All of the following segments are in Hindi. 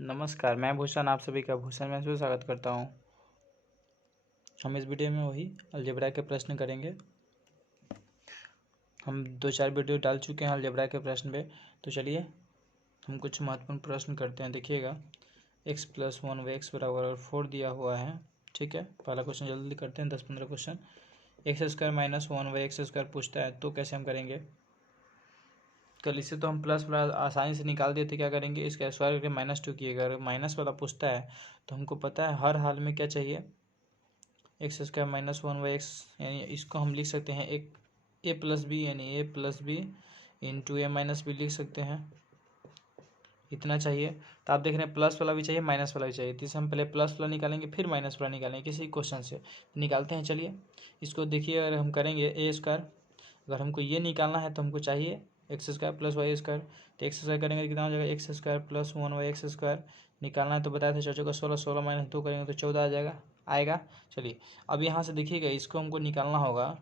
नमस्कार, मैं भूषण आप सभी का भूषण में स्वागत करता हूँ। हम इस वीडियो में वही अलजेब्रा के प्रश्न करेंगे। हम 2-4 वीडियो डाल चुके हैं अलजेब्रा के प्रश्न पे। तो चलिए हम कुछ महत्वपूर्ण प्रश्न करते हैं। देखिएगा, x + 1y(x) = 4 दिया हुआ है। ठीक है, पहला क्वेश्चन जल्दी करते हैं। 10-15 क्वेश्चन। x² - 1y(x²) पूछता है, तो कैसे हम करेंगे। कल इसे तो हम प्लस वाला आसानी से निकाल देते। क्या करेंगे, इसका स्क्वायर करके -2 किएगा। अगर माइनस वाला पूछता है तो हमको पता है हर हाल में क्या चाहिए, x² - 1y(x), यानी इसको हम लिख सकते हैं एक a+b, यानी a+b इंटू a-b लिख सकते हैं। इतना चाहिए। तो आप देख रहे हैं प्लस वाला भी चाहिए, माइनस वाला भी चाहिए। तो इसे हम पहले प्लस वाला निकालेंगे, फिर माइनस वाला निकालेंगे किसी क्वेश्चन से। निकालते हैं, चलिए इसको देखिए। अगर हम करेंगे a², अगर हमको ये निकालना है तो हमको चाहिए x² + y²। तो x² करेंगे कितना हो जाएगा, x² + 1y(x²) निकालना है। तो बताया था चौचौ का 16, 16 - 2 करेंगे तो 14 आ आएगा। चलिए अब यहाँ से देखिएगा, इसको हमको निकालना होगा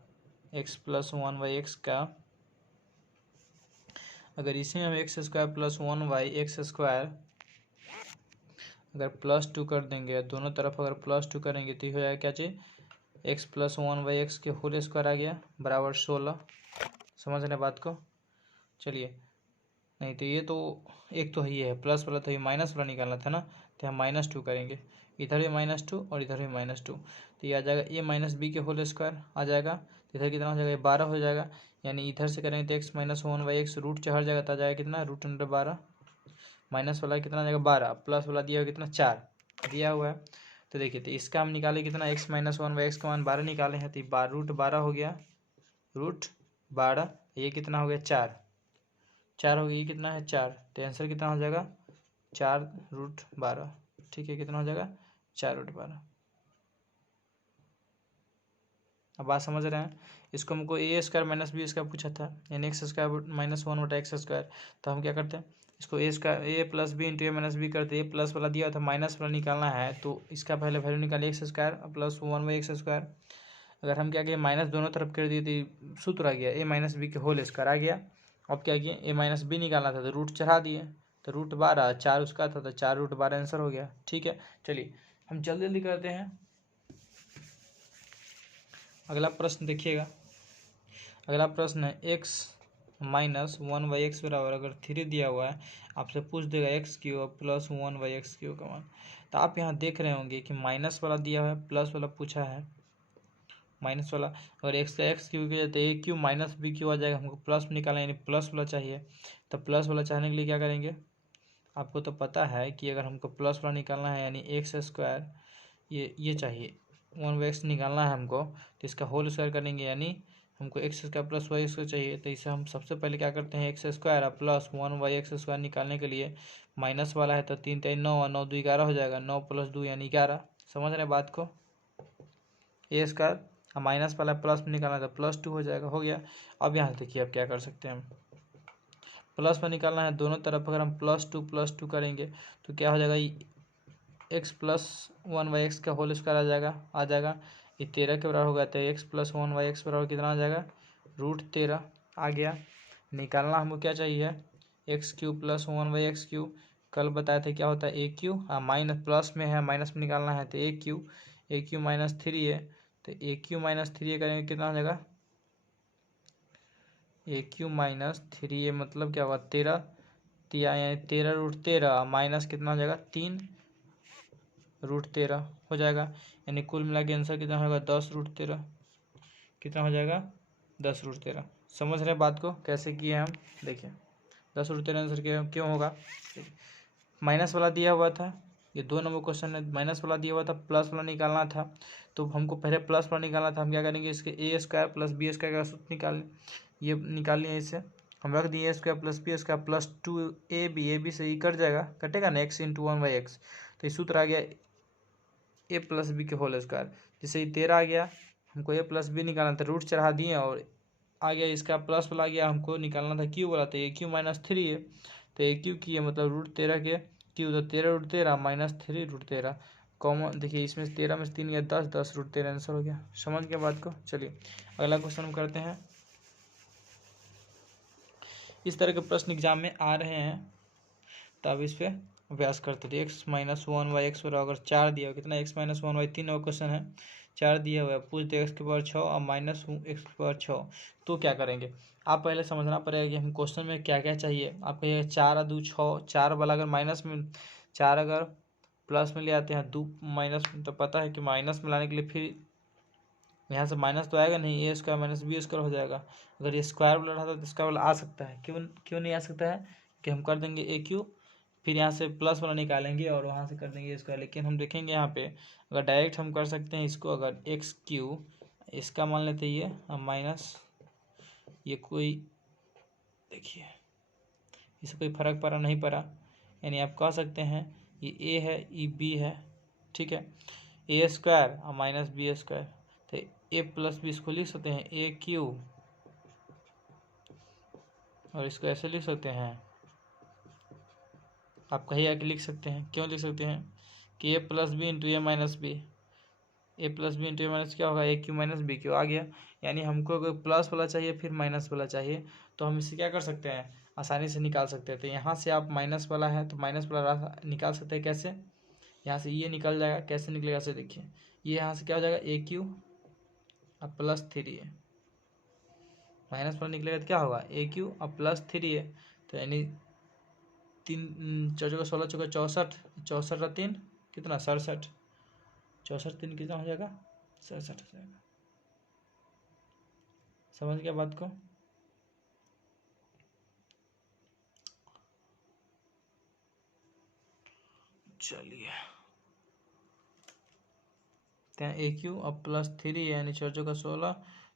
x + 1y(x) का। अगर इसी में हम x² + 1y(x²) अगर +2 कर देंगे, दोनों तरफ अगर +2 करेंगे तो हो जाएगा क्या चीज़, x + 1y(x) के होल स्क्वायर आ गया बराबर 16। समझ रहे बात को। चलिए, नहीं तो ये तो एक तो ही है प्लस वाला, तो ये माइनस वाला निकालना था ना। तो हम -2 करेंगे, इधर भी -2 और इधर भी -2। तो ये आ जाएगा a-b के होल स्क्वायर आ जाएगा। तो इधर कितना हो जाएगा, 12 हो जाएगा। यानी इधर से करेंगे तो x - 1y(x) रूट से हट जाएगा, तो आ जाएगा कितना, √12। माइनस वाला कितना आ जाएगा 12, प्लस वाला दिया हुआ कितना 4 दिया हुआ है। तो देखिए, तो इसका हम निकाले कितना, x - 1y(x) का मान 12 निकाले हैं। तो √12 हो गया, √12। ये कितना हो गया 4 हो गया। ये कितना है 4। तो आंसर कितना हो जाएगा 4√12। ठीक है, कितना हो जाएगा 4√12। अब बात समझ रहे हैं। इसको हमको a² - b² पूछा था, यानी x² - 1/x²। तो हम क्या करते हैं, इसको a+b इंटू a-b करते। a प्लस वाला दिया था, माइनस वाला निकालना है। तो इसका पहले वैल्यू निकालिए, x² + 1/x²। अगर हम क्या किए, माइनस दोनों तरफ कर दिए तो सूत्र आ गया a-b के होल स्क्वायर आ गया। अब क्या किए, a-b निकालना था तो रूट चढ़ा दिए। तो √12, 4 उसका था तो 4√12 आंसर हो गया। ठीक है, चलिए हम जल्दी जल्दी करते हैं। अगला प्रश्न देखिएगा। अगला प्रश्न है x - 1y(x) बराबर अगर 3 दिया हुआ है, आपसे पूछ देगा x³ + 1y(x³ का मान। तो आप यहाँ देख रहे होंगे कि माइनस वाला दिया हुआ है, प्लस वाला पूछा है। माइनस वाला अगर x का x³ किया तो a³ - b³ आ जाएगा। हमको प्लस में निकालना, यानी प्लस वाला चाहिए। तो प्लस वाला चाहने के लिए क्या करेंगे, आपको तो पता है कि अगर हमको प्लस वाला निकालना है, यानी x², ये चाहिए 1y(x) निकालना है हमको। तो इसका होल स्क्वायर करेंगे, यानी हमको x² + y² चाहिए। तो इसे हम सबसे पहले क्या करते हैं, x² + 1y(x² निकालने के लिए माइनस वाला है तो 3 - 3 9 और 9 - 2 11 हो जाएगा। 9 + 2 यानी 11। समझ रहे हैं बात को। a² माइनस वाला प्लस में निकालना था, +2 हो जाएगा, हो गया। अब यहाँ देखिए अब क्या कर सकते हैं हम, प्लस में निकालना है दोनों तरफ। अगर हम +2 करेंगे तो क्या हो जाएगा, x + 1y(x) का होल स्क्वायर आ जाएगा। ये 13 के बराबर हो गया। तो x + 1y(x) बराबर कितना आ जाएगा, √13 आ गया। निकालना हमको क्या चाहिए, x³ + 1y(x³। कल बताए थे क्या होता है a³, माइनस प्लस में है, माइनस में निकालना है। तो a³ - 3 है। तो a³ - 3 करेंगे कितना हो जाएगा, a³ - 3 मतलब क्या होगा 13, यानी 13√13 माइनस कितना हो जाएगा 3√13 हो जाएगा। यानी कुल मिला के आंसर कितना होगा 10√13। कितना हो जाएगा 10√13। समझ रहे बात को कैसे किए हम। देखिए 10√13 आंसर क्यों होगा, माइनस वाला दिया हुआ था। ये 2 नंबर क्वेश्चन है, माइनस वाला दिया हुआ था, प्लस वाला निकालना था। तो हमको पहले प्लस वाला निकालना था। हम क्या करेंगे, इसके a² + b² का सूत्र ये निकाल लिए। इससे हम रख दिए a² + b² + 2ab से ही कट जाएगा, कटेगा ना x × 1y(x). तो ये सूत्र आ गया a + b के होल स्क्वायर। जैसे ये 13 आ गया, हमको a + b निकालना था, रूट चढ़ा दिए और आ गया। इसका प्लस वाला आ गया, हमको निकालना था क्यू वाला। तो a³ - 3 है, तो a³ की है मतलब √13 के क्यू। तो 13√13 - 3√13 कॉमन। देखिए इसमें 13 में से 3 गया 10, 10√13 आंसर हो गया। समझ गया बात को। चलिए अगला क्वेश्चन हम करते हैं। इस तरह के प्रश्न एग्जाम में आ रहे हैं, तो अब इस पर अभ्यास करते थे। X minus one y x बराबर अगर 4 दिया हो, कितना x minus one y 3 number question है, 4 दिया हुआ है, पूछ दे एक्स के पावर 6 और माइनस एक्स के पावर 6, तो क्या करेंगे? आप पहले समझना पड़ेगा कि हम क्वेश्चन में क्या क्या चाहिए। आप कहिए 4 2 6, 4 वाला अगर माइनस में, 4 अगर प्लस में ले आते हैं, 2 माइनस में, तो पता है कि माइनस में लाने के लिए फिर यहाँ से माइनस तो आएगा नहीं, ए स्क्वायर माइनस बी स्क्वायर हो जाएगा। अगर ये स्क्वायर वाला रहता तो स्क्वायर वाला आ सकता है, क्यों क्यों नहीं आ सकता है? कि हम कर देंगे ए क्यू, फिर यहाँ से प्लस वाला निकालेंगे और वहाँ से कर देंगे ए स्क्वायर। लेकिन हम देखेंगे यहाँ पे अगर डायरेक्ट हम कर सकते हैं इसको, अगर एक्स क्यू इसका मान लेते ये माइनस ये, कोई देखिए इससे कोई फर्क पड़ा नहीं पड़ा, यानी आप कह सकते हैं ये ए है, ये बी है, ठीक है, ए स्क्वायर और माइनस बी स्क्वायर, तो ए प्लस बी इसको लिख सकते हैं ए क्यू, और इसको ऐसे लिख सकते हैं, आप कहीं आके लिख सकते हैं। क्यों लिख सकते हैं? कि ए plus b into a minus B, A plus b into a minus क्या होगा, ए क्यू माइनस बी क्यू आ गया। यानी हमको अगर प्लस वाला चाहिए फिर माइनस वाला चाहिए, तो हम इसे क्या कर सकते हैं, आसानी से निकाल सकते हैं। तो यहाँ से आप माइनस वाला है तो माइनस वाला निकाल सकते हैं। कैसे? यहाँ से ये निकल जाएगा, कैसे निकलेगा से देखिए, ये यहाँ से क्या हो जाएगा, ए क्यू और प्लस 3 है, माइनस वाला निकलेगा तो क्या होगा, ए क्यू और प्लस 3 है। तो यानी 3 चौका 16 चौका 64, 64 3 कितना 67, 64 3 कितना हो जाएगा, 67 हो जाएगा। समझ गया बात को? चलिए, ए क्यू अब प्लस 3 यानी 4 चौका 16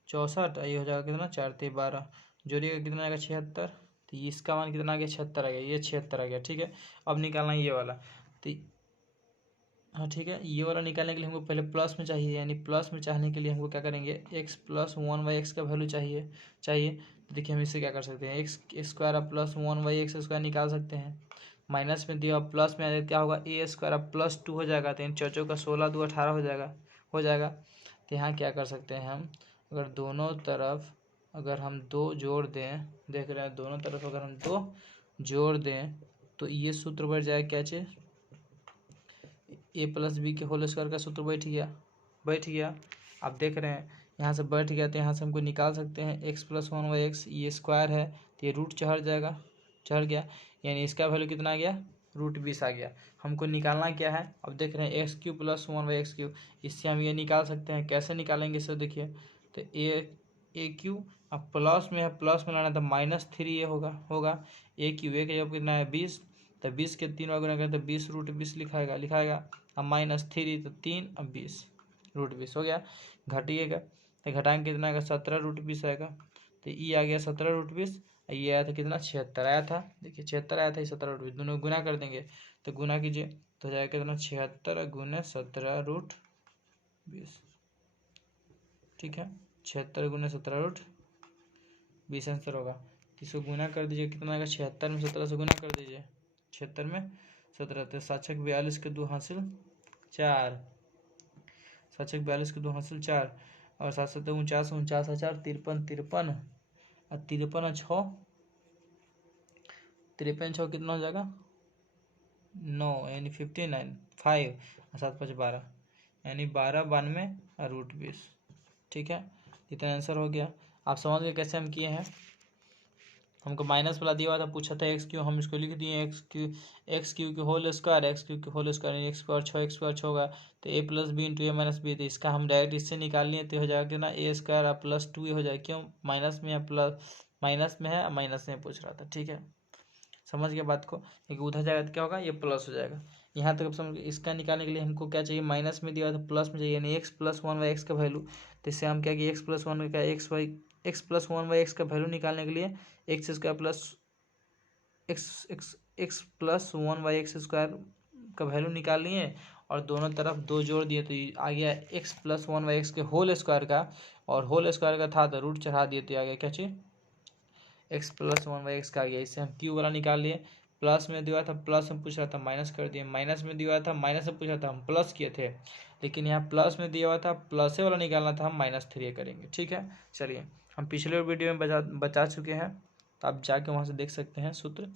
64, ये हो जाएगा कितना 4 3 12, जोड़िएगा कितना आएगा 76, तो इसका मान कितना आ गया 76 आ गया, ये 76 आ गया। ठीक है, अब निकालना ये वाला, तो हाँ ठीक है, ये वाला निकालने के लिए हमको पहले प्लस में चाहिए, यानी प्लस में चाहने के लिए हमको क्या करेंगे, x plus one y x का वैल्यू चाहिए। तो देखिए हम इससे क्या कर सकते हैं, x square plus one y x square निकाल सकते हैं। माइनस में दिया प्लस में आ जाए क्या होगा, ए स्क्वायर प्लस 2 हो जाएगा, तो इन चौचों का 16 2 18 हो जाएगा। तो यहाँ क्या कर सकते हैं हम, अगर दोनों तरफ अगर हम 2 जोड़ दें, देख रहे हैं दोनों तरफ अगर हम 2 जोड़ दें तो ये सूत्र बढ़ जाएगा क्या चीज़, ए प्लस बी के होल स्क्वायर का सूत्र बैठ गया। आप देख रहे हैं यहाँ से बैठ गया, तो यहाँ से हमको निकाल सकते हैं x plus one y x, ये स्क्वायर है तो ये रूट चढ़ गया, यानी इसका वैल्यू कितना आ गया, रूट 20 आ गया। हमको निकालना क्या है, अब देख रहे हैं x cube plus one y x cube, इससे हम ये निकाल सकते हैं। कैसे निकालेंगे सर, देखिए तो ए क्यू अब प्लस में है, प्लस में लाना था -3 ये होगा ए क्यू, ए का जब कितना है 20, तो 20 के 3 बार गुना करें तो 20 रूट 20 लिखाएगा। अब -3 तो 3 अब 20 रूट 20 हो गया। घटिएगा तो घटाएंगे कितना आएगा, 17 रूट 20 आएगा। तो ये आ गया 17 रूट 20, ये आया था कितना 76 आया था, देखिए 76 आया था, ये 17 रूट 20 दोनों गुना कर देंगे, तो गुना कीजिए तो जाएगा कितना 76 गुने 17 रूट 20, ठीक है 76 गुने 17 रूट 20 आंसर होगा। तो इसको गुना कर दीजिए, कितना आएगा 76 में 17 से गुना कर दीजिए, 76 में 17, तो 7 छक 42 के 2 हासिल 4, 7 छक 42 के 2 हासिल 4, और 7 7 49 49 4 53 53 और 53 और 6 53 6 कितना हो जाएगा 9, यानी 59 5 और 7 5 12, यानी 12 92 और रूट 20। ठीक है, इतना आंसर हो गया। आप समझ गए कैसे हम किए हैं। हमको माइनस वाला दिया हुआ था, पूछा था एक्स क्यू, हम इसको लिख दिए एक्स क्यू के होल स्क्वायर, एक्स क्यू के whole square x square 6 x square 6 होगा, तो a plus b into a minus b, तो इसका हम डायरेक्ट इससे निकाल लिए, तो हो जाएगा कितना ए स्क्वायर और प्लस 2 ये हो जाएगा, क्यों माइनस में है, प्लस माइनस में है, माइनस में पूछ रहा था। ठीक है, समझ गया बात को, क्योंकि उधर जाएगा तो क्या होगा, ये प्लस हो जाएगा। यहाँ तक अब समझ, इसका निकालने के लिए हमको क्या चाहिए, माइनस में दिया था प्लस में चाहिए, यानी x plus one y x का वैल्यू। तो इससे हम क्या कि एक्स प्लस वन का x plus one y x का वैल्यू निकालने के लिए x square plus x plus one y x square का वैल्यू निकाल लिए, और दोनों तरफ 2 जोड़ दिए, तो आ गया x plus one y x के होल स्क्वायर का, और होल स्क्वायर का था तो रूट चढ़ा दिए, तो आ गया क्या चीज़ x plus one y x का आ गया। इससे हम क्यू वाला निकाल लिए, प्लस में दिया था प्लस में पूछ रहा था माइनस कर दिए, माइनस में दिया था माइनस में पूछ रहा था हम प्लस किए थे, लेकिन यहाँ प्लस में दिया हुआ था प्लस वाला निकालना था, हम -3 करेंगे। ठीक है, चलिए हम पिछले वीडियो में बचा चुके हैं, तो आप जाके वहाँ से देख सकते हैं सूत्र।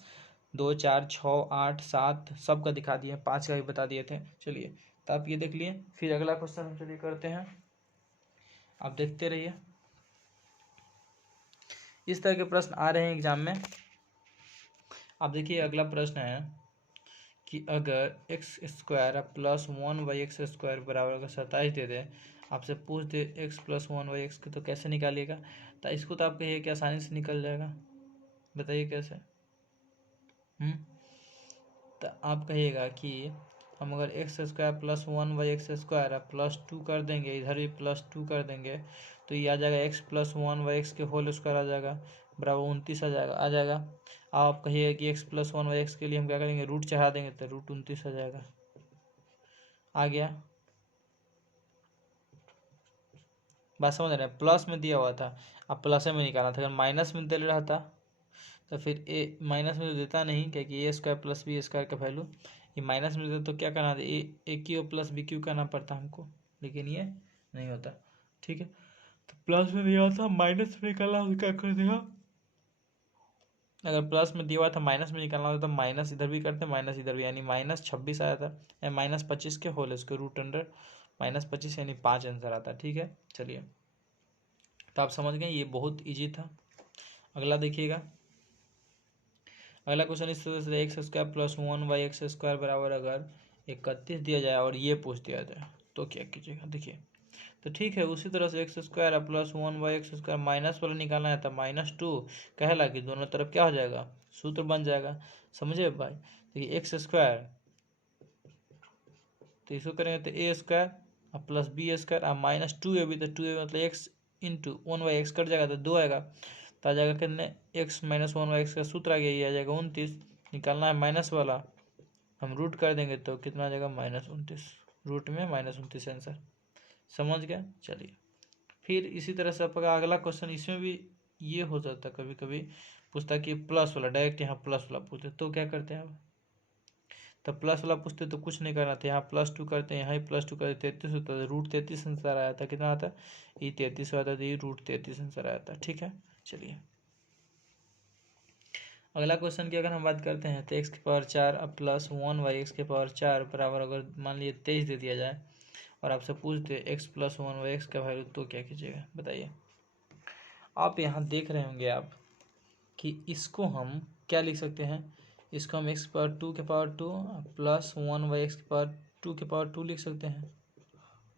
2, 4, 6, 8, 7 सबका दिखा दिए, 5 का भी बता दिए थे। चलिए तो आप ये देख लिए। फिर अगला क्वेश्चन हम चलिए करते हैं, आप देखते रहिए। इस तरह के प्रश्न आ रहे हैं एग्जाम में। आप देखिए अगला प्रश्न है कि अगर एक्स स्क्वायर प्लस 1/x² बराबर अगर 27 दे दे, आपसे पूछ दे x प्लस 1/x की तो कैसे निकालिएगा। तो इसको तो आप कहिए कि आसानी से निकल जाएगा, बताइए कैसे। तो आप कहिएगा कि हम अगर x² प्लस 1/x² प्लस 2 कर देंगे, इधर भी प्लस 2 कर देंगे, तो ये आ जाएगा x प्लस 1/x के होल स्क्वायर आ जाएगा, बराबर 29 आ जाएगा। आप कहिए कि x प्लस 1/x के लिए हम क्या करेंगे, रूट चढ़ा देंगे तो रूट 29 आ जाएगा। आ गया, बात समझ रहे हैं। प्लस में दिया हुआ था, अब प्लस में निकालना था। अगर माइनस में दे रहा था तो फिर ए माइनस में तो देता नहीं, क्योंकि a² प्लस b² का वैल्यू ये माइनस में देता तो क्या करना था, ए क्यू प्लस बी क्यू करना पड़ता हमको, लेकिन ये नहीं होता। ठीक है, तो प्लस में दिया था, माइनस में निकालना तो क्या कर देगा। अगर प्लस में दिया हुआ था माइनस में निकालना होता तो माइनस इधर भी करते, माइनस इधर भी, यानी -26 आया था, -25 के होल स्क्वायर रूट अंडर -25 यानी 5 आंसर आता। ठीक है, चलिए तो आप समझ गए, ये बहुत इजी था। अगला देखिएगा, अगला क्वेश्चन इस तरह से x² प्लस 1/x² बराबर अगर 31 दिया जाए और ये पूछ दिया जाए तो क्या कीजिएगा। देखिए तो ठीक है, उसी तरह से x² प्लस 1/x² माइनस वाला निकालना है तो -2 कहला कि दोनों तरफ क्या हो जाएगा, सूत्र बन जाएगा। समझे भाई। देखिए x² तो इसको करेंगे तो a² प्लस b² और -2ab, तो 2ab मतलब x इंटू 1/x कट जाएगा तो 2 आएगा, तो आ जाएगा कितने, x माइनस 1/x का सूत्र आ गया, ये आ जाएगा 29। निकालना है माइनस वाला, हम रूट कर देंगे तो कितना आ जाएगा, -29, रूट में -29 आंसर। समझ गया। चलिए फिर इसी तरह से आपका अगला क्वेश्चन, इसमें भी ये हो जाता है कभी कभी पूछता कि प्लस वाला डायरेक्ट यहाँ प्लस वाला पूछते तो क्या करते हैं अब, तो प्लस वाला पूछते तो कुछ नहीं करना था, यहाँ +2 करते हैं, यहाँ ही +2 करते, 33 होता है, रूट 33 आंसर आया था। कितना आता है, ये 33 आता है, ये रूट 33 आंसर आया था। ठीक है, चलिए अगला क्वेश्चन की अगर हम बात करते हैं तो x⁴ प्लस 1/x⁴ बराबर अगर मान लीजिए 23 दे दिया जाए और आपसे पूछ दे x प्लस 1/x का वैल्यू, तो क्या कीजिएगा बताइए। आप यहाँ देख रहे होंगे आप कि इसको हम क्या लिख सकते हैं, इसको हम x⁴ प्लस 1/x⁴ लिख सकते हैं,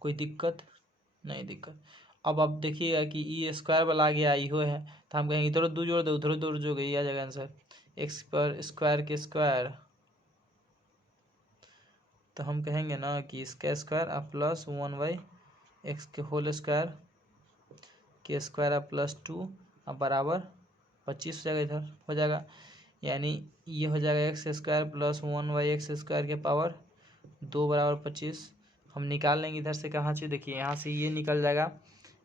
कोई दिक्कत नहीं दिक्कत। अब आप देखिएगा कि ई स्क्वायर वाला आ गया, इहो है, तो हम कहेंगे इधर 2 जोड़ दो उधर 2 जोड़ गए, ये आ जाएगा आंसर x² के स्क्वायर। तो हम कहेंगे ना कि इसका स्क्वायर और प्लस 1/x के होल स्क्वायर के स्क्वायर और प्लस 2 और बराबर 25 हो जाएगा, इधर हो जाएगा, यानी ये हो जाएगा x² प्लस 1/x² के पावर 2 बराबर 25। हम निकाल लेंगे इधर से, कहाँ से, देखिए यहाँ से ये निकल जाएगा,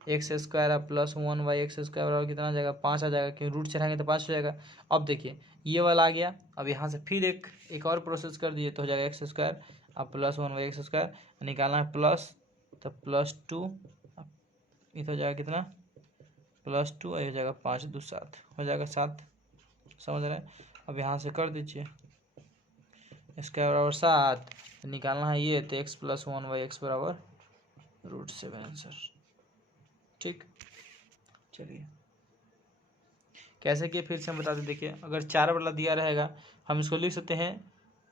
x² प्लस 1/x² बराबर कितना आ जाएगा, 5 आ जाएगा, क्योंकि रूट चढ़ाएंगे तो 5 हो जाएगा। अब देखिए ये वाला आ गया, अब यहाँ से फिर एक और प्रोसेस कर दिए तो हो जाएगा x² अब प्लस 1/x², निकालना है प्लस, तो +2 इधर हो जाएगा कितना, +2 हो जाएगा 5 2 7 हो जाएगा 7। समझ रहे हैं। अब यहाँ से कर दीजिए इसका बराबर 7, तो निकालना है ये, तो x प्लस 1/x बराबर √7 आंसर। ठीक, चलिए कैसे किए फिर से हम बताते। देखिए अगर 4 वाला दिया रहेगा हम इसको लिख सकते हैं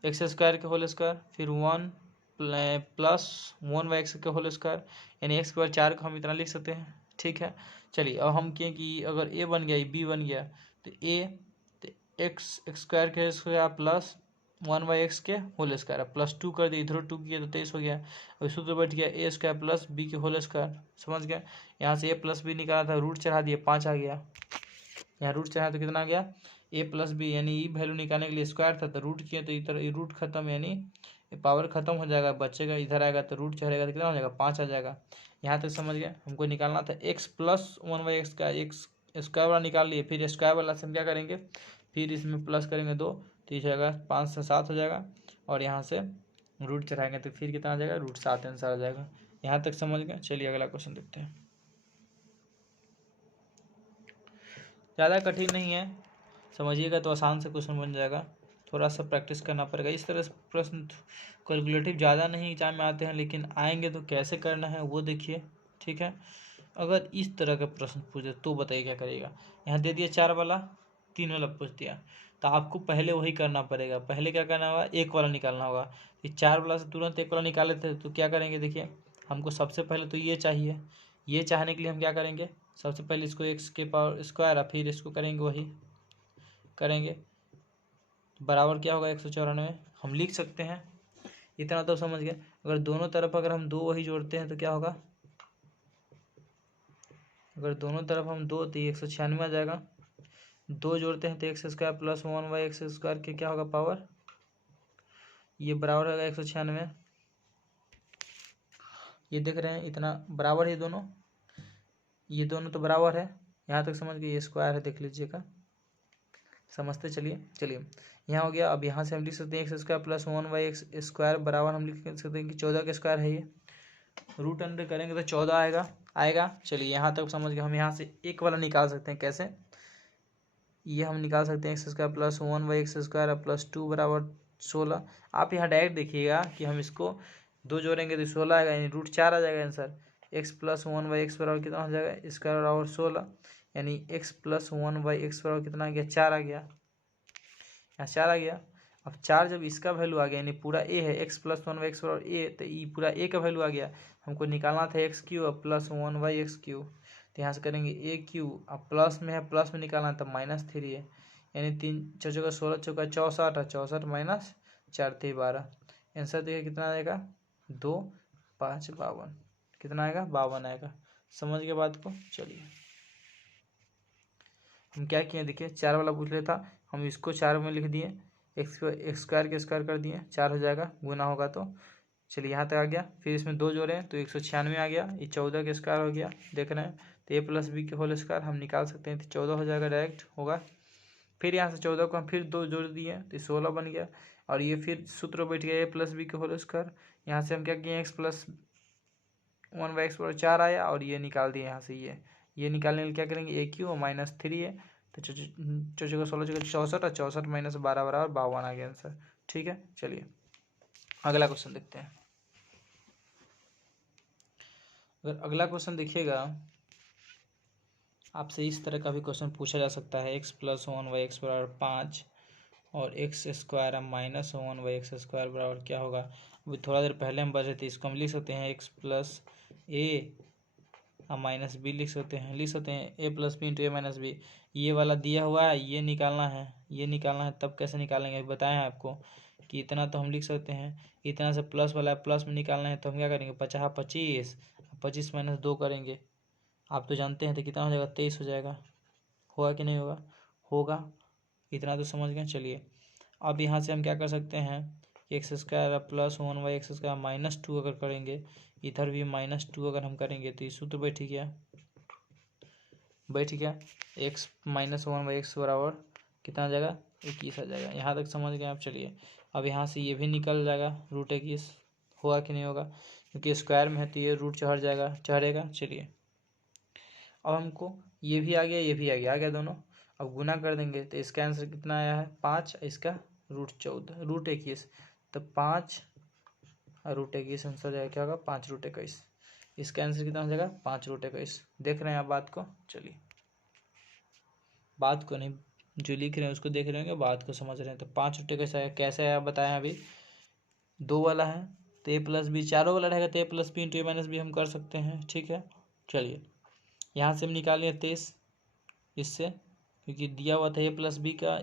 x² के होल स्क्वायर, फिर 1 प्लस 1/x के होल स्क्वायर, यानी x² 4 को हम इतना लिख सकते हैं। ठीक है, चलिए अब हम कहें कि अगर a बन गया b बन गया तो a तो x² के स्क्वायर प्लस 1/x के होल स्क्वायर प्लस 2 कर दिए, इधर 2 किया तो 23 हो गया। अब सूत्र बैठ गया a² प्लस b के होल स्क्वायर। समझ गया, यहाँ से a प्लस b निकाला था, रूट चढ़ा दिए 5 आ गया, यहाँ रूट चढ़ा तो कितना आ गया, a प्लस बी, यानी ई वैल्यू निकालने के लिए स्क्वायर था तो रूट किया तो इधर रूट खत्म, यानी पावर खत्म हो जाएगा, बचेगा इधर आएगा तो रूट चढ़ेगा तो कितना हो जाएगा, 5 आ जाएगा। यहाँ तक समझ गया। हमको निकालना था x प्लस 1/x का, x स्क्वायर वाला निकाल लिए, फिर स्क्वायर वाला से हम क्या करेंगे, फिर इसमें प्लस करेंगे 2 तो ये जाएगा 5 से 7 हो जाएगा, और यहाँ से रूट चढ़ाएंगे तो फिर कितना आ जाएगा, √7 आंसर आ जाएगा। यहाँ तक समझ गए। चलिए अगला क्वेश्चन देखते हैं, ज़्यादा कठिन नहीं है, समझिएगा तो आसान से क्वेश्चन बन जाएगा। थोड़ा सा प्रैक्टिस करना पड़ेगा। इस तरह से प्रश्न कैलकुलेटिव ज़्यादा नहीं एग्जाम में आते हैं, लेकिन आएंगे तो कैसे करना है वो देखिए, ठीक है। अगर इस तरह का प्रश्न पूछे तो बताइए क्या करिएगा। यहाँ दे दिया 4 वाला, 3 वाला पूछ दिया, तो आपको पहले वही करना पड़ेगा। पहले क्या करना होगा, 1 वाला निकालना होगा। ये 4 वाला से तुरंत 1 वाला निकाले थे, तो क्या करेंगे देखिए, हमको सबसे पहले तो ये चाहिए। ये चाहने के लिए हम क्या करेंगे, सबसे पहले इसको x के पावर स्क्वायर और फिर इसको करेंगे वही करेंगे, बराबर क्या होगा 194। हम लिख सकते हैं, इतना तो समझ गए। अगर दोनों तरफ अगर हम 2 वही जोड़ते हैं तो क्या होगा, अगर दोनों तरफ हम 2 तो 196 आ जाएगा। 2 जोड़ते हैं तो एक्स स्क्वायर प्लस 1/x² के क्या होगा पावर, ये बराबर होगा 196। ये देख रहे हैं इतना बराबर है दोनों, ये दोनों तो बराबर है। यहाँ तक समझ गए, ये स्क्वायर है, देख लीजिएगा, समझते चलिए यहाँ हो गया। अब यहाँ से हम लिख सकते हैं एक्स स्क्वायर प्लस 1/x² बराबर हम लिख सकते हैं कि 14 का स्क्वायर है। ये रूट अंडर करेंगे तो 14 आएगा। चलिए यहाँ तक समझ गए। हम यहाँ से 1 वाला निकाल सकते हैं, कैसे, ये हम निकाल सकते हैं x square plus 1/x² plus 2 बराबर 16। आप यहाँ डायरेक्ट देखिएगा कि हम इसको 2 जोड़ेंगे तो 16 आएगा, यानी √4 आ जाएगा आंसर। x प्लस 1/x बराबर कितना हो जाएगा, स्क्वायर बराबर 16, यानी x प्लस 1/x बराबर कितना आ गया, 4 आ गया। यहाँ 4 आ गया। अब 4 जब इसका वैल्यू आ गया, यानी पूरा a है, x प्लस 1/x बराबर a, तो ये पूरा a का वैल्यू आ गया। हमको निकालना था x³ और प्लस 1/x³, तो यहाँ से करेंगे a³ अब प्लस में है, प्लस में निकालना है तो -3 है, यानी 3 4 चौका 16 चौका 64 और 64 माइनस 4 × 12। आंसर देखिए कितना आएगा, 2 5 52, कितना आएगा, 52 आएगा। समझ गए बात को। चलिए हम क्या किए देखिए, 4 वाला पूछ लिया था, हम इसको 4 में लिख दिए, एक्स स्क्वायर के स्क्वायर कर दिए, 4 हो जाएगा, गुना होगा तो। चलिए यहाँ तक आ गया। फिर इसमें 2 जोड़े तो 196 आ गया, ये 14 के स्क्वायर हो गया, देख रहे हैं। तो a प्लस b के होल स्क्वायर हम निकाल सकते हैं, तो 14 हो जाएगा, डायरेक्ट होगा। फिर यहाँ से 14 को हम फिर 2 जोड़ दिए तो 16 बन गया, और ये फिर सूत्र बैठ गया a प्लस b के होल स्क्वायर। यहाँ से हम क्या किए, एक्स प्लस 1/x बराबर 4 आया, और ये निकाल दिए यहाँ से। ये निकालने के लिए क्या करेंगे, a³ और -3 है, तो 4 चौका 16 चौका 64 और 64 माइनस 12 बराबर 52 आ गया आंसर। ठीक है, चलिए अगला क्वेश्चन देखते हैं। अगर अगला क्वेश्चन देखिएगा, आपसे इस तरह का भी क्वेश्चन पूछा जा सकता है, x प्लस 1/x बराबर 5 और x स्क्वायर माइनस 1/x² बराबर क्या होगा। अभी थोड़ा देर पहले हम बचे थे, इसको हम लिख सकते हैं x plus a minus b लिख सकते हैं a plus b into a minus b। ये वाला दिया हुआ है, ये निकालना है, तब कैसे निकालेंगे अभी बताएं हैं आपको कि इतना तो हम लिख सकते हैं, इतना से प्लस वाला प्लस में निकालना है, तो हम क्या करेंगे, 50 25 25 माइनस 2 करेंगे, आप तो जानते हैं, तो कितना हो जाएगा, 23 हो जाएगा। होगा कि नहीं होगा, इतना तो समझ गए। चलिए अब यहाँ से हम क्या कर सकते हैं, एक्स स्क्वायर प्लस 1/x² -2 अगर करेंगे, इधर भी -2 अगर हम करेंगे, तो ये सूत्र बैठ गया, x माइनस 1/x बराबर कितना आ जाएगा, 21 आ जाएगा। यहाँ तक समझ गए आप। चलिए अब यहाँ से ये भी निकल जाएगा, √21 होगा कि नहीं होगा, क्योंकि स्क्वायर में है तो ये रूट चढ़ेगा। चलिए अब हमको ये भी आ गया दोनों। अब गुना कर देंगे तो इसका आंसर कितना आया है, 5, इसका √14 √21, तो 5 और √21 आंसर जाएगा, क्या होगा, 5 √21। इसका आंसर कितना हो जाएगा, 5 √21। देख रहे हैं आप बात को। चलिए बात को नहीं, जो लिख रहे हैं उसको देख रहे हैं, बात को समझ रहे हैं। तो 5 √21 आया, कैसे आया बताएं। अभी 2 वाला है तो a प्लस b, चारों वाला रहेगा तो a plus b into a minus b हम कर सकते हैं। ठीक है, चलिए यहाँ से हम निकालेंगे 23 इससे, क्योंकि दिया हुआ था a प्लस b का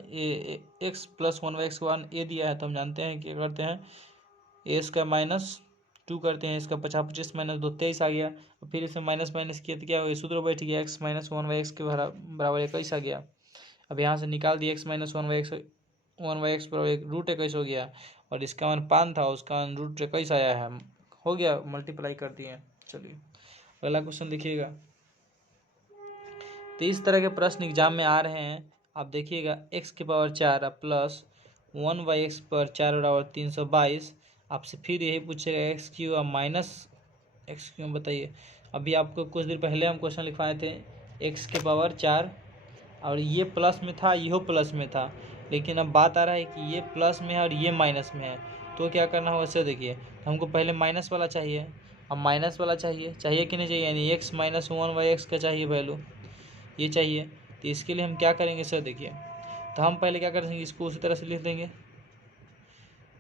x प्लस 1/x a दिया है, तो हम जानते हैं क्या करते हैं, a इसका -2 करते हैं, इसका 50 25 माइनस 2 23 आ गया। और फिर इसमें माइनस किया तो क्या हो गया, सूत्र बैठ गया, x माइनस 1/x के बराबर 21 आ गया। अब यहाँ से निकाल दिया x माइनस 1/x बराबर √21 हो गया, और इसका मान 5 था, उसका मान √21 आया है, हो गया, मल्टीप्लाई कर दिए। चलिए अगला क्वेश्चन देखिएगा। तो इस तरह के प्रश्न एग्जाम में आ रहे हैं, आप देखिएगा, x की पावर 4 प्लस 1/x पर 4 बराबर 322। आपसे फिर यही पूछेगा x³ माइनस x³ बताइए। अभी आपको कुछ देर पहले हम क्वेश्चन लिखवाए थे, x की पावर 4 और ये प्लस में था, यहो प्लस में था, लेकिन अब बात आ रहा है कि ये प्लस में है और ये माइनस में है, तो क्या करना होगा इससे देखिए। तो हमको पहले माइनस वाला चाहिए, अब माइनस वाला चाहिए कि नहीं चाहिए, यानी x माइनस 1/x का चाहिए वैल्यू, ये चाहिए। तो इसके लिए हम क्या करेंगे सर देखिए, तो हम पहले क्या करेंगे, इसको उसी तरह से लिख देंगे।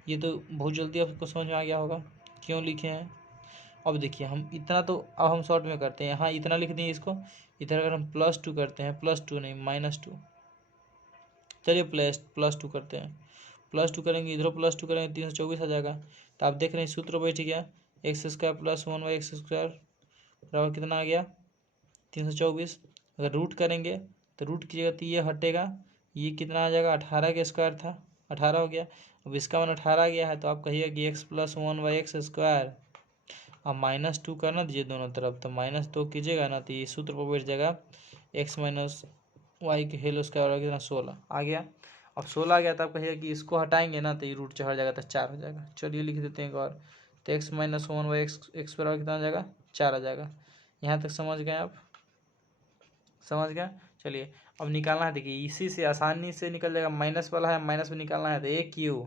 ये तो बहुत जल्दी आपको समझ में आ गया होगा क्यों लिखे हैं। अब देखिए हम इतना तो अब हम शॉर्ट में करते हैं, यहाँ इतना लिख देंगे इसको, इधर अगर हम +2 करते हैं, +2 नहीं -2, चलिए +2 करते हैं, +2 करेंगे, इधर +2 करेंगे 324 आ जाएगा। तो आप देख रहे हैं सूत्र बैठ गया, x² + 1/x² बराबर कितना आ गया 324। अगर रूट करेंगे तो रूट की जगह तो ये हटेगा, ये कितना आ जाएगा 18 का स्क्वायर था, 18 हो गया। अब इसका मान 18 आ गया है, तो आप कहिए कि x + 1/x²। अब -2 करना दीजिए दोनों तरफ, तो -2 कीजिएगा ना तो ये सूत्र पर बैठ जाएगा x - y के होल स्क्वायर कितना 16 आ गया। अब 16 आ गया तो आप कहिए कि इसको हटाएंगे ना तो ये रूट चढ़ जाएगा तो 4 हो जाएगा। चलिए लिख देते हैं एक और, तो x - 1/x बराबर कितना आ जाएगा 4 आ जाएगा। यहाँ तक समझ गए आप, समझ गए। चलिए अब निकालना है, देखिए इसी से आसानी से निकल जाएगा, माइनस वाला है माइनस में निकालना है तो AQ,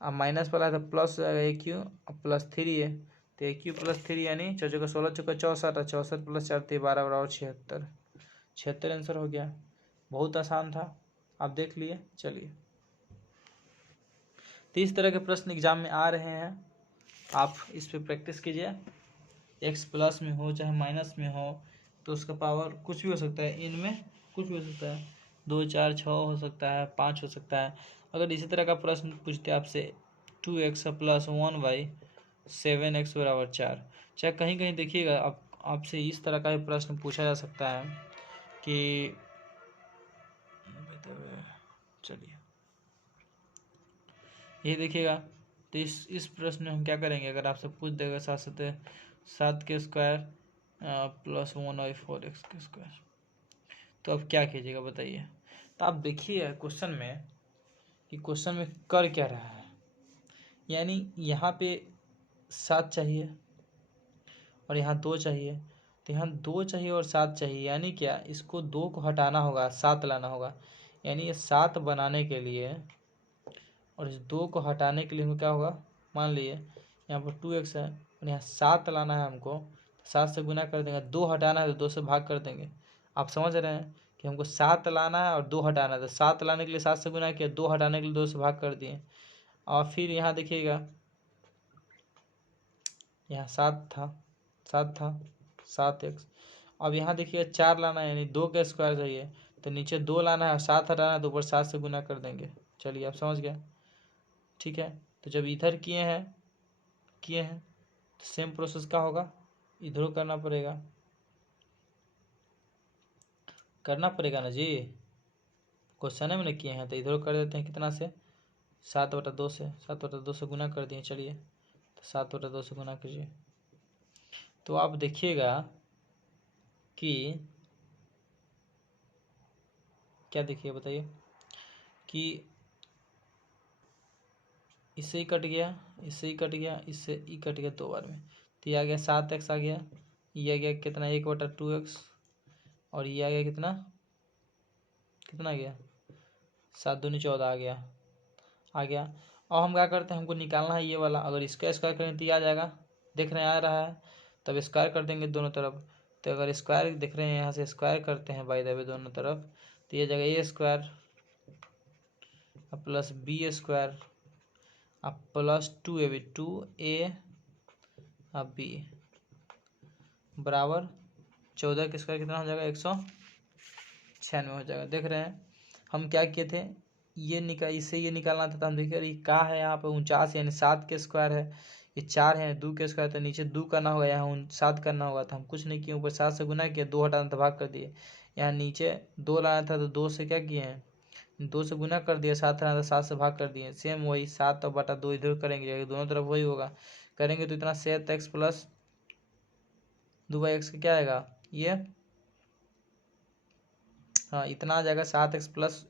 अब माइनस वाला है तो प्लस AQ, अब +3 है तो AQ +3 यानी 4 × 16 = 64, 64 + 4 = 12 बराबर 76, 76 आंसर हो गया। बहुत आसान था, आप देख लिए। चलिए तो इस तरह के प्रश्न एग्जाम में आ रहे हैं, आप इस पर प्रैक्टिस कीजिए। x प्लस में हो चाहे माइनस में हो तो उसका पावर कुछ भी हो सकता है, इनमें कुछ भी हो सकता है, 2 4 6 हो सकता है, 5 हो सकता है। अगर इसी तरह का प्रश्न पूछते आपसे 2x + 1y 7x बराबर 4, चाहे कहीं कहीं देखिएगा आपसे इस तरह का भी प्रश्न पूछा जा सकता है कि, चलिए ये देखिएगा। तो इस प्रश्न में हम क्या करेंगे, अगर आपसे पूछ देगा 7 के स्क्वायर + 1/4x के स्क्वायर, तो अब क्या कीजिएगा बताइए। तो आप देखिए क्वेश्चन में कि क्वेश्चन में कर क्या रहा है, यानी यहाँ पे 7 चाहिए और यहाँ 2 चाहिए, तो यहाँ 2 चाहिए और 7 चाहिए, यानी क्या इसको 2 को हटाना होगा, 7 लाना होगा। यानी ये 7 बनाने के लिए और इस 2 को हटाने के लिए हमें क्या होगा, मान लीजिए यहाँ पर 2x है और यहाँ 7 लाना है हमको, 7 से गुना कर देंगे, 2 हटाना है तो 2 से भाग कर देंगे। आप समझ रहे हैं कि हमको 7 लाना है और 2 हटाना है, तो 7 लाने के लिए 7 से गुना किया, 2 हटाने के लिए 2 से भाग कर दिए। और फिर यहाँ देखिएगा, यहाँ 7x। अब यहाँ देखिए 4 लाना है, यानी 2 का स्क्वायर चाहिए, तो नीचे 2 लाना है, 7 हटाना है तो ऊपर 7 से गुना कर देंगे। चलिए आप समझ गए, ठीक है। तो जब इधर किए हैं तो सेम प्रोसेस का होगा, इधर करना पड़ेगा ना जी, क्वेश्चन में ना किए हैं तो इधर कर देते हैं, कितना से 7/2 से, 7/2 से गुना कर दिए। चलिए तो 7/2 से गुना कीजिए, तो आप देखिएगा कि क्या देखिए बताइए कि इससे ही कट गया, इससे ही कट गया, इससे ही कट गया 2 बार में, तो ये आ गया 7x आ गया, ये आ गया कितना 1/2x, और ये आ गया कितना आ गया 7 दूनी 14 आ गया। अब हम क्या करते हैं, हमको निकालना है ये वाला, अगर इसका स्क्वायर करें तो ये आ जाएगा, देख रहे हैं आ रहा है, तब स्क्वायर कर देंगे दोनों तरफ। तो अगर स्क्वायर देख रहे हैं यहाँ से स्क्वायर करते हैं बाय द वे दोनों तरफ, तो ये जगह a² + b² अब +2ab 2a अब b बराबर 14 का स्क्वायर कितना हो जाएगा 196 हो जाएगा। देख रहे हैं हम क्या किए थे, इससे ये निकालना था, तो हम देखिए क्या है यहाँ पे 49, यानी 7 के स्क्वायर है, ये 4 है 2 के स्क्वायर, तो नीचे 2 करना होगा, यहाँ 7 करना होगा, तो हम कुछ नहीं किए, ऊपर 7 से गुना किया, 2 हटाना था भाग कर दिए। यहाँ नीचे 2 लाना था तो 2 से क्या किए हैं, 2 से गुना कर दिया, 7 लाना था 7 से भाग कर दिए। सेम वही 7/2 इधर करेंगे, दोनों तरफ वही होगा, करेंगे तो इतना 7x + 2x का क्या आएगा ये, हाँ इतना आ जाएगा 7x +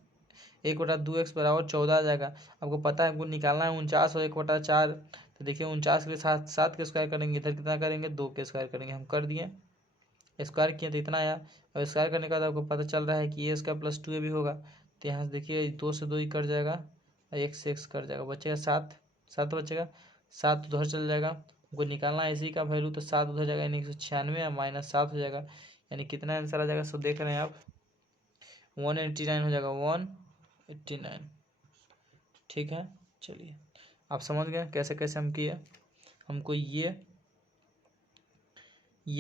1/2x बराबर 14 आ जाएगा। आपको पता है हमको निकालना है 49 और 1/4, तो देखिए 49 के लिए 7 के स्क्वायर करेंगे, इधर कितना करेंगे 2 के स्क्वायर करेंगे, हम कर दिए स्क्वायर किए तो इतना आया। अब स्क्वायर करने के बाद आपको पता चल रहा है कि a² + 2ab होगा, तो तो यहाँ से देखिए 2 से 2 ही कट जाएगा और 1 से 1 कट जाएगा, बचेगा 7, 7 बचेगा, 7 उधर चल जाएगा। हमको निकालना है इसी का वैल्यू, तो 7 उधर जाएगा यानी 196 माइनस 7 हो जाएगा, यानी कितना आंसर आ जाएगा। सो देख रहे हैं आप 189 हो जाएगा, 189। ठीक है, चलिए आप समझ गए कैसे कैसे हम किए। हमको ये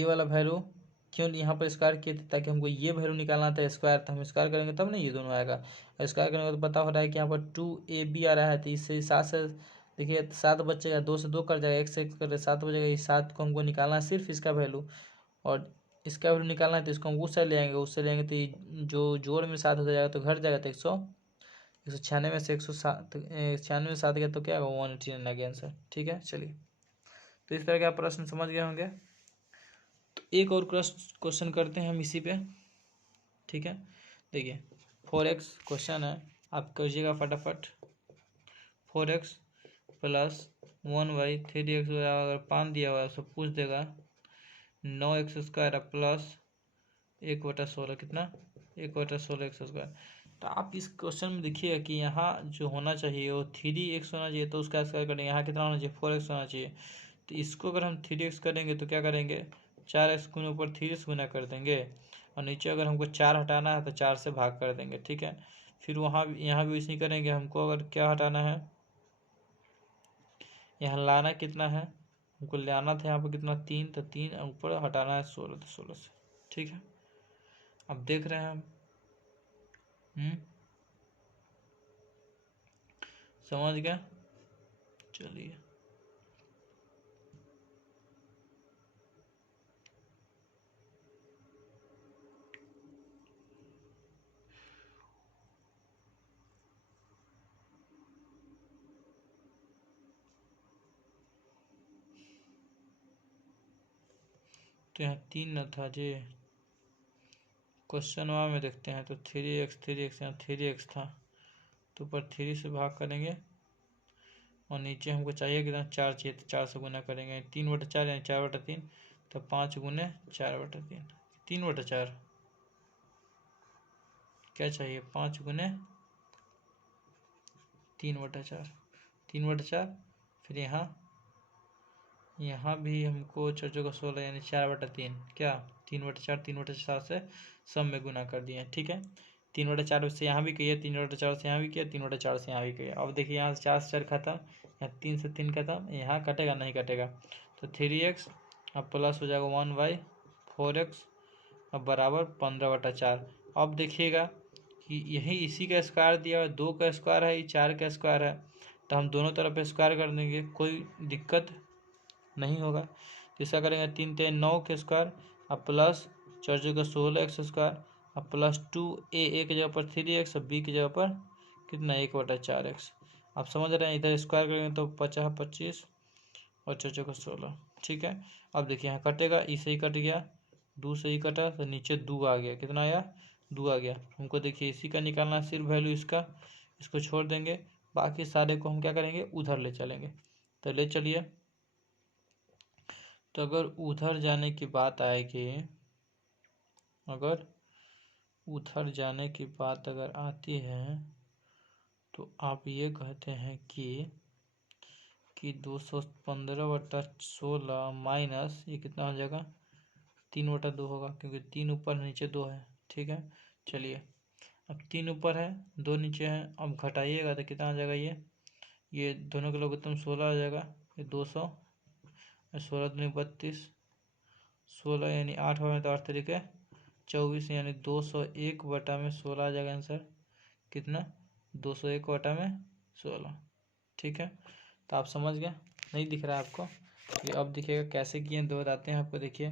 वाला वैल्यू क्यों यहाँ पर स्क्वायर किए थे, ताकि हमको ये वैल्यू निकालना था स्क्वायर, तो हम स्क्वायर करेंगे तब ना ये दोनों आएगा। स्क्वायर करेंगे तो पता हो रहा है कि यहाँ पर 2ab आ रहा है, तो इससे 7 से देखिए 7 बचेगा, 2 से 2 कट जाएगा, 1 से 1 कर 7 बचेगा। ये 7 को हमको निकालना है सिर्फ इसका वैल्यू, और इसका वैल्यू निकालना है तो इसको हम उससे ले आएंगे, उससे लेंगे तो ये जो जोड़ में 7 हो जाएगा तो घट जाएगा, तो 196 से 107 96 में 7 गया तो क्या होगा 189 आ गया आंसर। ठीक है, चलिए तो इस तरह के आप प्रश्न समझ गए होंगे। तो एक और क्वेश्चन करते हैं हम इसी पे। ठीक है, देखिए 4x क्वेश्चन है, आप करिएगा फटाफट। 4x प्लस 1y 3x अगर 5 दिया हुआ है तो पूछ देगा 9x² प्लस 1/16 कितना 1/16x²। तो आप इस क्वेश्चन में देखिएगा कि यहाँ जो होना चाहिए वो 3x होना चाहिए, तो उसका स्क्वायर करेंगे, यहाँ कितना होना चाहिए 4x होना चाहिए। तो इसको अगर हम 3x करेंगे तो क्या करेंगे 4x के ऊपर 3x गुना कर देंगे, और नीचे अगर हमको 4 हटाना है तो 4 से भाग कर देंगे। ठीक है, फिर वहाँ यहाँ भी इसी करेंगे। हमको अगर क्या हटाना है, यहाँ लाना कितना है, हमको लाना था यहाँ पर कितना 3, तो 3 ऊपर हटाना है 16, तो 16 से। ठीक है, अब देख रहे हैं हम समझ गया। चलिए तो यहाँ 3 न था जी, क्वेश्चन में देखते हैं तो 3x यहाँ 3x था, तो ऊपर 3 से भाग करेंगे, और नीचे हमको चाहिए कितना 4 चाहिए, तो 4 से गुना करेंगे 3/4 यानी 4/3, तो 5 गुने 4/3 3/4 क्या चाहिए 5 गुने 3/4 3/4। फिर यहाँ भी हमको 4 का 16 यानी 4/3 क्या 3/4 3/4 से सब में गुना कर दिए। ठीक है, 3/4 से यहाँ भी किया, 3/4 से यहाँ भी किया, 3/4 से यहाँ भी किया। अब देखिए यहाँ से 4 से 4 खत्म, यहाँ 3 से 3 खत्म, यहाँ कटेगा नहीं कटेगा, तो 3x अब प्लस हो जाएगा 1y 4x अब बराबर 15/4। अब देखिएगा कि यही इसी का स्क्वायर दिया हुआ 2 का स्क्वायर है, ये 4 का स्क्वायर है, तो हम दोनों तरफ स्क्वायर कर देंगे, कोई दिक्कत नहीं होगा। तो इसका करेंगे 3 3 9 के स्क्वायर अब प्लस 4 का 16x² अब प्लस 2a की जगह पर 3x और b की जगह पर कितना 1/4x। आप समझ रहे हैं, इधर स्क्वायर करेंगे तो 50 25 और 4 का 16। ठीक है, अब देखिए यहाँ कटेगा, इसे ही कट गया, 2 से ही कटा तो नीचे 2 आ गया, कितना आया 2 आ गया। हमको देखिए इसी का निकालना सिर्फ वैल्यू इसका, इसको छोड़ देंगे, बाकी सारे को हम क्या करेंगे उधर ले चलेंगे। तो ले चलिए, तो अगर उधर जाने की बात आएगी, अगर उधर जाने की बात अगर आती है तो आप ये कहते हैं कि 215/16 माइनस ये कितना हो जाएगा 3/2 होगा, क्योंकि 3 ऊपर नीचे 2 है। ठीक है, चलिए अब 3 ऊपर है 2 नीचे है, अब घटाइएगा तो कितना आ जाएगा, ये दोनों के लघुत्तम 16 आ जाएगा, ये 200 16 दूनी 32 16 यानी 8 होगा, तो 8 तरीके 24 यानी 201/16 आ जाएगा आंसर, कितना 201/16। ठीक है, तो आप समझ गए, नहीं दिख रहा है आपको, ये अब दिखेगा कैसे किए दो बताते हैं आपको। देखिए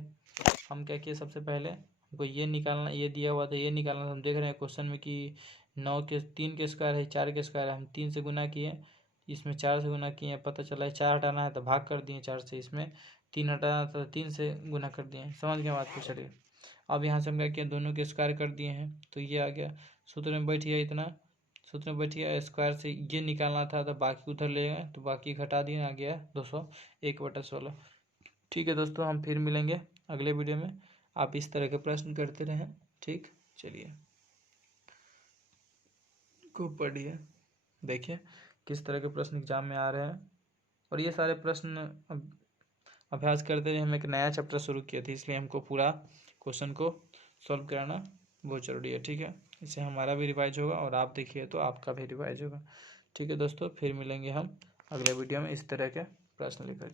हम क्या किए, सबसे पहले हमको ये निकालना, ये दिया हुआ था ये निकालना, हम देख रहे हैं क्वेश्चन में कि 9 के 3 के स्क्वायर है 4 के स्क्वायर है, हम 3 से गुना किए, इसमें 4 से गुना किए, पता चला है 4 हटाना है तो भाग कर दिए 4 से, इसमें 3 हटाना था 3 से गुना कर दिए। समझ गए बात को, चलिए अब यहाँ से हम क्या किया दोनों के स्क्वायर कर दिए हैं, तो ये आ गया सूत्र में बैठ गया, इतना सूत्र में बैठ गया, स्क्वायर से ये निकालना था तो बाकी उधर ले गए, तो बाकी घटा दिए, आ गया 201/16। ठीक है दोस्तों, हम फिर मिलेंगे अगले वीडियो में, आप इस तरह के प्रश्न करते रहें। ठीक, चलिए। को पढ़िए। देखिए किस तरह के प्रश्न एग्जाम में आ रहे हैं, और ये सारे प्रश्न अभ्यास करते हुए हम एक नया चैप्टर शुरू किए थे, इसलिए हमको पूरा क्वेश्चन को सॉल्व कराना बहुत ज़रूरी है। ठीक है, इससे हमारा भी रिवाइज होगा और आप देखिए तो आपका भी रिवाइज होगा। ठीक है दोस्तों, फिर मिलेंगे हम अगले वीडियो में इस तरह के प्रश्न लेकर।